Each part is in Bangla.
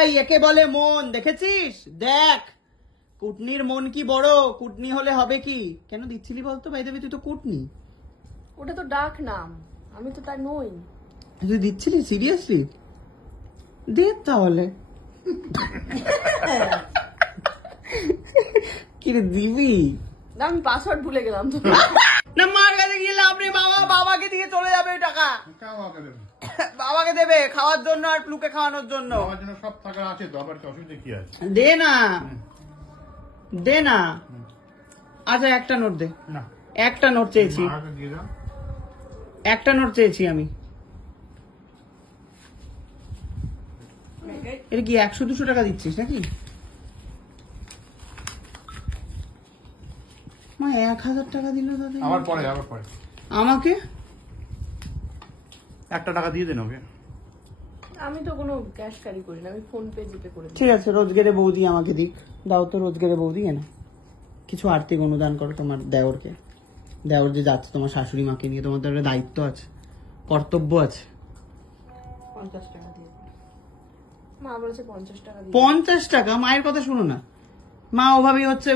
ভাই, একে বলে মন, দেখেছিস? দেখ কুটনির মন কি বড়, কুটনি হলে হবে কি। কেন দিচ্ছিলি বলতো? ভাই দেবী, তুই তো কুটনি। ওটা তো ডাক নাম, আমি তো তার নই। তুই দিচ্ছিলি সিরিয়াসলি? দে তাহলে। কি রে দিবি? না, আমি পাসওয়ার্ড ভুলে গেলাম তো। না, মার কাছে গিয়ে লাভ নেই। বাবাকে দিয়ে চলে যাবে টাকা। বাবাকে দেবে খাওয়ার জন্য আর প্লুকে খাওয়ানোর জন্য। সব টাকা আছে তো, আবার অসুবিধা কি আছে? দে না, দে না। আচ্ছা একটা নোট দে। না, একটা নোট চেয়েছি, একটা নোট চেয়েছি আমি। এটা কি 100-200 টাকা দিচ্ছিস নাকি? মা 1000 টাকা দিল দাদা। আবার পরে আমাকে একটা টাকা দিয়ে দেন ওকে। আমি তো কোনো ক্যাশ ক্যারি করি না, আমি ফোন পে জিপে করে দিই। ঠিক আছে, রোজগারে বৌদি আমাকে দিক। দাও তো রোজগারে বৌদি, না কিছু আর্থিক অনুদান করো তোমার দেওরকে। দেওর যে যাচ্ছে তোমার শাশুড়ি মাকে নিয়ে, তোমার তো একটা দায়িত্ব আছে, কর্তব্য আছে। 50 টাকা দিয়ে মা বলেছে 50 টাকা দিয়ে। 50 টাকা? মায়ের কথা শুনো না। মা ওভাবেই হচ্ছে,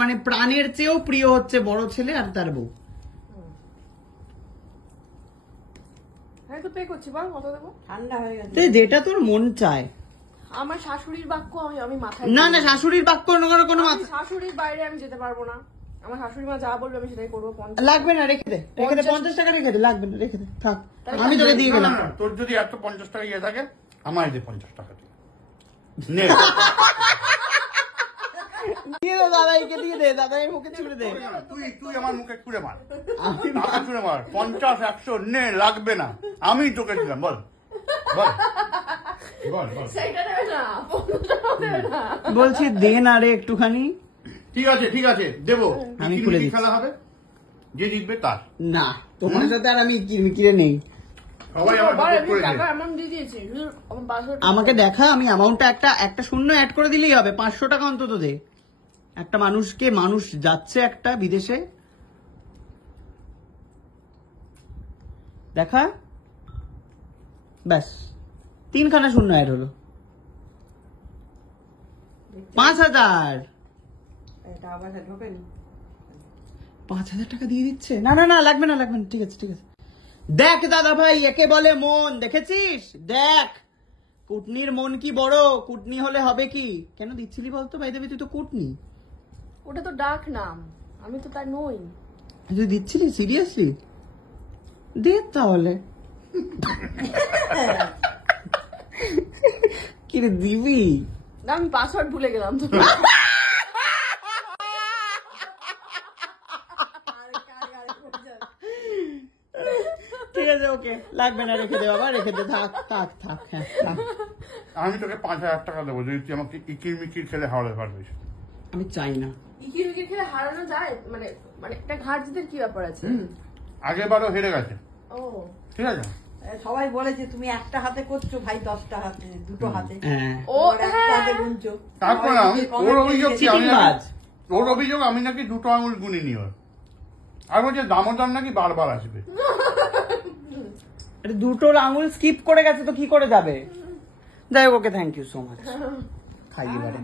মানে প্রাণের চেয়েও প্রিয় হচ্ছে বড় ছেলে আর তার বউ। হ্যাঁ তো পে করছি, বল কত দেবো? ঠান্ডা হয়ে গেছে। যেটা তোর মন চায়। আমার শাশুড়ির বাক্য আমি মাথায় না না, শাশুড়ির বাক্য কোনো শাশুড়ির বাইরে আমি যেতে পারবো না। আমার শাশুড়ি মা যা বলবে আমি সেটাই করবো। লাগবে না, রেখে দে, রেখে দে। 50 টাকা রেখে দে, লাগবে না, রেখে দে, থাক। আমি তোকে দিয়ে গেলাম। তোর যদি 150 টাকা ইয়ে থাকে, আমায় দে 50 টাকা নে। দিয়ে দে দাদাইকে, দিয়ে দে দাদাইয়ের মুখে ছুড়ে দে। তুই আমার মুখে ছুড়ে মার, টাকা ছুড়ে মার। 50-100 নে, লাগবে না, আমি তোকে দিলাম। বল সেইটা দেবে না, 50 টাকা দেবে না। বলছি দে না রে একটুখানি। ঠিক আছে দেবো। আমি খুলে দিচ্ছি। খেলা হবে, যে জিতবে তার। না, তোমার সাথে আর আমি কিরমিকিরে নেই। সবাই আমার টাকা অ্যামাউন্ট দিয়ে দিয়েছি, আমার 500 টাকা। আমাকে দেখা, আমি অ্যামাউন্টটা একটা শূন্য অ্যাড করে দিলেই হবে। 500 টাকা অন্তত দে। একটা মানুষ যাচ্ছে একটা বিদেশে, দেখা ব্যাস 3খানা শূন্য অ্যাড হলো। 5000। 5000 টাকা দিয়ে দিচ্ছে। না না না, লাগবে না, লাগবে না। ঠিক আছে, ঠিক আছে। দেখ দাদা ভাই, একে বলে মন, দেখেছিস? দেখ কুটনির মন কি বড়, কুটনি হলে হবে কি। কেন দিচ্ছিলি বলতো? ভাই দেবী, তুই তো কুটনি। ওটা তো ডাক নাম, আমি তো তার নই। তুই দিচ্ছিলি সিরিয়াসলি? দে তাহলে। কি রে দিবি? না, আমি পাসওয়ার্ড ভুলে গেলাম তো। ঠিক আছে, ওকে, লাগবে না, রেখে দে বাবা, রেখে দে, থাক থাক থাক। হ্যাঁ, আমি তোকে 5000 টাকা দেবো যদি তুই আমাকে ইকির মিকির খেলে হারাতে পারবিস। আমি চাই না। ইকির উকির খেলে হারানো যায়? মানে একটা ঘাট জিতের কি ব্যাপার আছে? আগেরবারও হেরে গেছে। ও ঠিক আছে, সবাই বলেছে তুমি একটা হাতে করছো, ভাই 10টা হাতে, 2টো হাতে। ও একটা হাতে গুনছো। তারপর ওর অভিযোগ কি, চিটিংবাজ। ওর অভিযোগ আমি নাকি 2টো আঙুল গুনিনি ওর। আর বলছে দামোদর নাকি বারবার আসবে। আরে 2টো আঙুল স্কিপ করে গেছে তো কি করে যাবে? যাই হোক, okay thank you so much. খাইয়ে বারে।